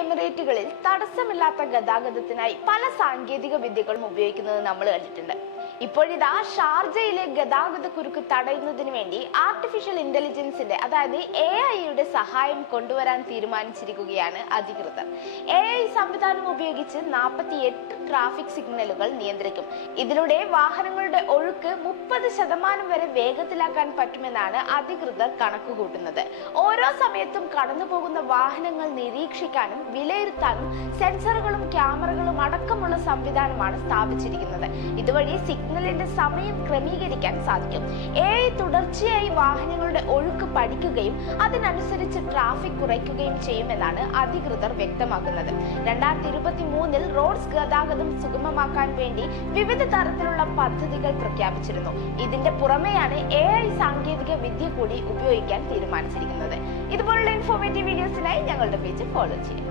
എമിറേറ്റുകളിൽ തടസ്സമില്ലാത്ത ഗതാഗതത്തിനായി പല സാങ്കേതിക വിദ്യകളും ഉപയോഗിക്കുന്നത് നമ്മൾ കണ്ടിട്ടുണ്ട്. ഇപ്പോഴിതാ ഷാർജയിലെ ഗതാഗത കുരുക്ക് തടയുന്നതിന് വേണ്ടി ആർട്ടിഫിഷ്യൽ ഇന്റലിജൻസിന്റെ അതായത് AI സഹായം കൊണ്ടുവരാൻ തീരുമാനിച്ചിരിക്കുകയാണ് അധികൃതർ. AI സംവിധാനം ഉപയോഗിച്ച് 48 ട്രാഫിക് സിഗ്നലുകൾ നിയന്ത്രിക്കും. ഇതിലൂടെ വാഹനങ്ങളുടെ ഒഴുക്ക് 30% വരെ വേഗത്തിലാക്കാൻ പറ്റുമെന്നാണ് അധികൃതർ കണക്കുകൂട്ടുന്നത്. ഓരോ സമയത്തും കടന്നു പോകുന്ന വാഹനങ്ങൾ നിരീക്ഷിക്കാനും വിലയിരുത്താനും സെൻസറുകളും ക്യാമറകളും അടക്കമുള്ള സംവിധാനമാണ് സ്ഥാപിച്ചിരിക്കുന്നത്. ഇതുവഴി സിഗ്നലിന്റെ സമയം ക്രമീകരിക്കാൻ സാധിക്കും. AI തുടർച്ചയായി വാഹനങ്ങളുടെ ഒഴുക്ക് പഠിക്കുകയും അതിനനുസരിച്ച് ട്രാഫിക് കുറയ്ക്കുകയും ചെയ്യുമെന്നാണ് അധികൃതർ വ്യക്തമാക്കുന്നത്. 2023 റോഡ്സ് ഗതാഗതം സുഗമമാക്കാൻ വേണ്ടി വിവിധ തരത്തിലുള്ള പദ്ധതികൾ പ്രഖ്യാപിച്ചിരുന്നു. ഇതിന്റെ പുറമെയാണ് AI സാങ്കേതിക വിദ്യ കൂടി ഉപയോഗിക്കാൻ തീരുമാനിച്ചിരിക്കുന്നത്. ഇതുപോലുള്ള ഇൻഫോർമേറ്റീവ് വീഡിയോസിനായി ഞങ്ങളുടെ പേജ് ഫോളോ ചെയ്യും.